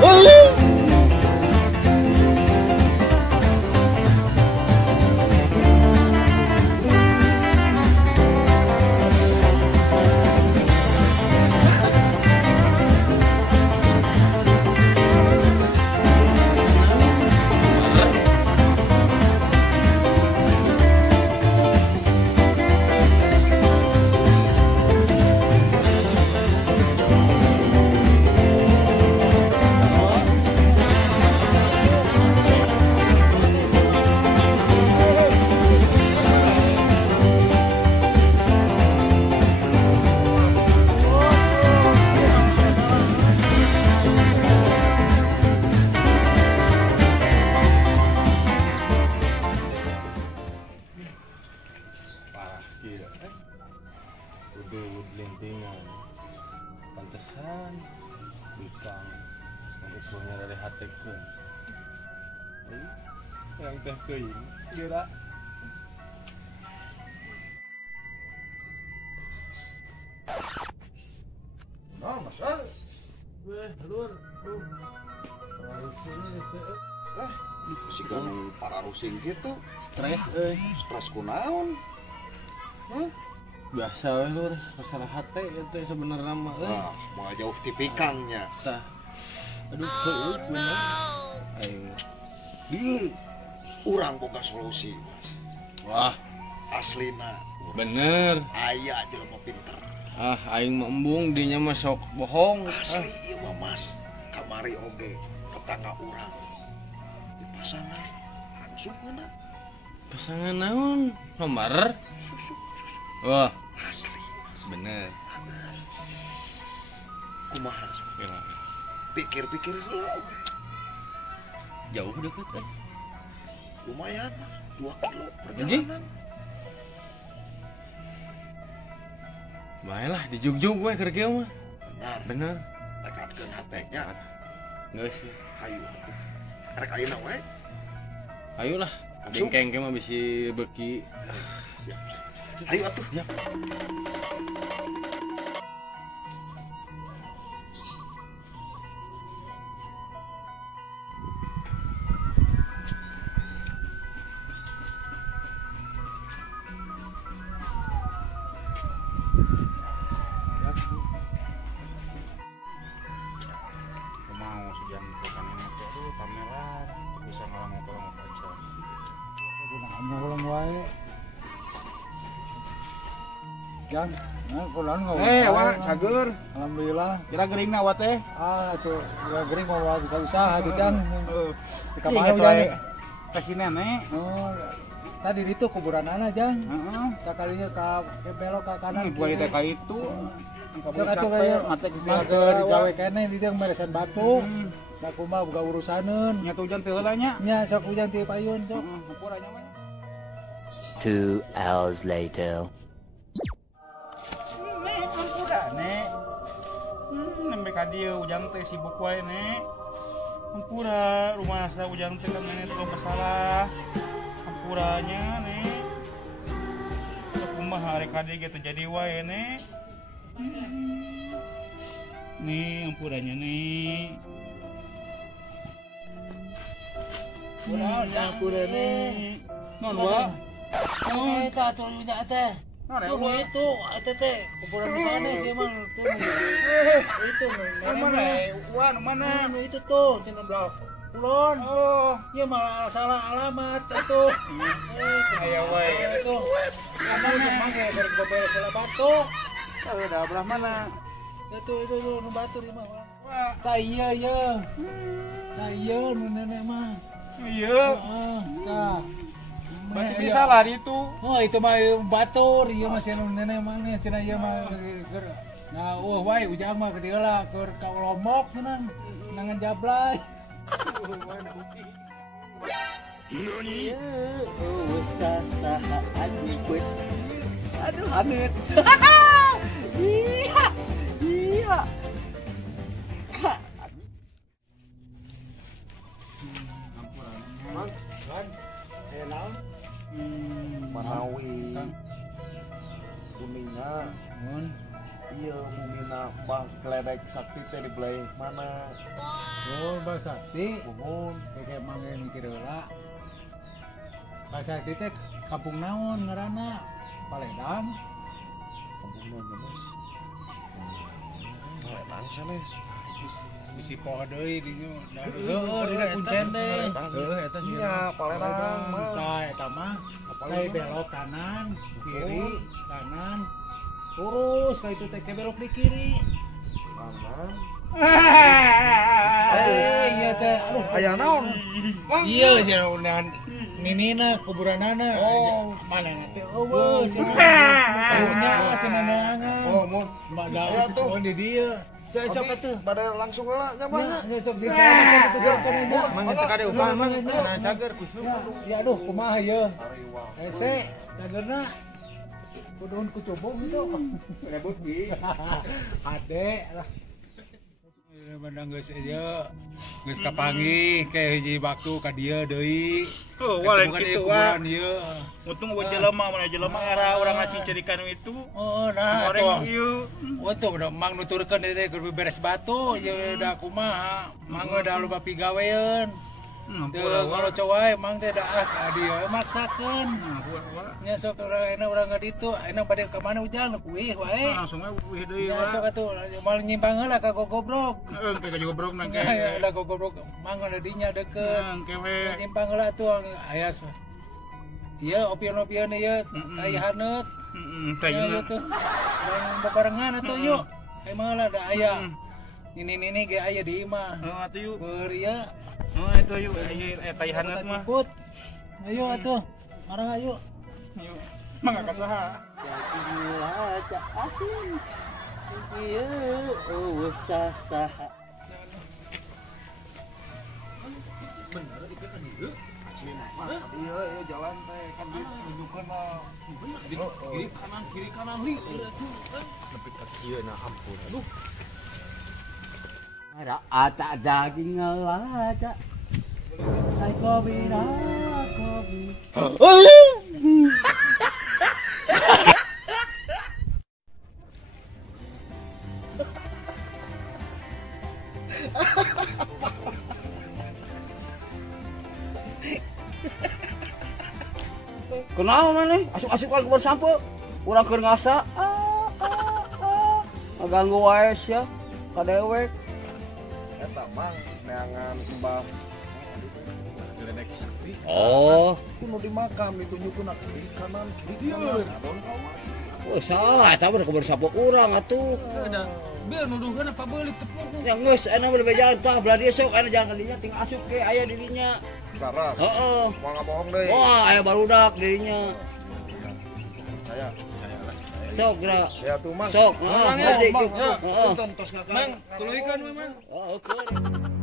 Udah lintingan pantesan bikang ukurnya dari hatekeun yang teh keuing geura nah mas weh lur si kan para rusing gitu stres stres kunaon biasa weh lur masalah hate itu sebenarnya mah nah mau jauh ti pikangnya tah aduh heuh bener aing urang boga solusi mas wah aslina bener aya jelema pinter aing mah embung dinya mah sok bohong asli ieu mah mas kamari oge tetangga urang di pasangan langsung ngeuna pasangan naon nomor wah asli bener kumaha kira pikir-pikir heula jauh deket kan lumayan 2 kilo perjalanan baiklah dijugjug we keur kieu mah bener tekadkeun hatenya geus hayu rek ayeuna we ayolah dengkeng mah bisi beuki ayo atuh ya mau sekian bukan ini tuh pameran bisa ngalang-ngalang aja gunanya ulang wae Jang, kunaon ngomong. wah cager Alhamdulillah. kira gering na teh Tuh, ya gering mau bisa usaha tuh Jang. Di Iya, kamar Jang. kasih nenek Oh, tadi itu kuburan anak Jang. heeh Sekalinya ke belok ke kanan. buat teh ka itu Sok atuh kayak mate mager digawe keneh di dieu meresan batu. Da kumaha boga urusaneun. nya hujan teh heula nya Nya sok hujan ti payun sok. hampura nya mah 2 hours later. nek hampura nek nembe ka dieu hujan teh sibuk wae nek hampura rumah asa hujan teh kan nenek teu masalah hampuranya nek kumaha rek ka dieu gitu jadi wae nek nih hampuranya nih Kunaon Jang purane? non wa Eta atuh nya teh. non Tunggu wa itu, eta teh kuburan di sana sih emang tunggu. Itu mana wa mana Anu itu tuh, cina belah kulon. oh Ya malah salah alamat itu. aya wae Itu. Kamu emang kayak dari beberes salah batu. udah belah mana Itu nu batu di mah. wah Tah iya. Tah iya nu nenek mah. iya Heeh, tah. berarti bisa lah itu Oh, itu mah batur, ieu mah si nu nenek mah nih cenah ieu mah keur. Nah, wae ujang mah ke dieu lah keur ka Lombok cenah. Nangan jablay. Ya, usaha ikut. Aduh, amit. Iya. Iya. Manawi kuninga iya bumina bah keledek sakti teh di belah mana Oh, Sakti Mumun. kayak mangga mikir heula. Sakti teh kampung naon ngaranna? Paledang. Kampung mana mas? Paledang sanes. Bisi poho deui dinya. Heueuh dina kuncen teh. Eta sih. Iya, Paledang mah. Tah eta mah teh belok kanan, kiri, kanan. Lurus ka itu teh belok di kiri. Kanan. Iya teh. Aduh, Aya naon? iya jangan ninina kuburanana. Oh. Mana teh eueuh cenah. Cenah neangan. Oh, mun. Mbak Aya tuh. oh di dieu. Sok Oke, atuh. pada langsung heula nya mah. Ya, sok di sana atuh kan. Mang eta kade upah mang nah cager kusuk. Ya aduh kumaha ieu? Ariwa. Hese, cagerna. Kuduhun kucubung itu. Rebut bi. Ade lah. Bandang geus aja. Geus kapanggih ke hiji waktu ka dieu deui. Oh, walain kitu wah. kuburan ieu. Untung buat jelema mana jelema era urang ngacicerikan itu. Oh, nah Goreng atuh. ieu. Untuk udah mang nuturkeun teh keur beres batu ieu da kumaha. Mangga da loba pigawean. Teu kalau cowae mang teh da ka dieu maksakeun. Nya sok urang ka ditu, enak bade ka mana ujang kuih wae. Langsung we wih deui. Ya sok atuh mal nyimpang heula ka gogobrok. Heeh, kayak juga brok nang Ya kayak. ada gogobrok mangga da dinya deukeut. Nang kewe. Nyimpang heula tuh aya ieu opion-opion ieu aya haneut. Heeh, Ya tayuna. gitu. Yang bebarengan atuh yuk. Emang lah ada aya. Ini ge aya di imah. Oh, atuh yuk. Keur ieu Oh, itu yuk. Ayo tayah hangat mah. ikut. Ayo atuh. Marang ayo. Yuk. Mangga kasaha? Aja asin. Iya, usah saha. Iya, iya jalan teh kan ditunjukkeun lah. Kiri kanan li. Lebih ke kieu na ampun. Aduh. Ada ata daging ada. Hai kopi na kopi. Kenal mana? Asuk-asuk kan keluar sampo. Urang keur ngasa. Ngaganggu wae sia. Kadewek. Eta mang neangan Mbah. Geledek sakti. Oh, Kudu di makam ditunjukkeun kiri kanan kiri kanan. Adon oh salah, eta mah keber sapo urang atuh. Ada biar nuduhkeun apa beulik tepung. Ya geus, ana mah jalan tah belah dieu sok ana jalan dinya tinggal asup ke aya dirinya. sekarang. Heeh. Mau ngabohong deui. Wah, aya barudak dirinya. Saya. Sok geura. Ya tuh mang. Sok, Mang, heeh. mang, Heeh. punten tos ngagang. Mang, tuluy kan mang. Oh, oke.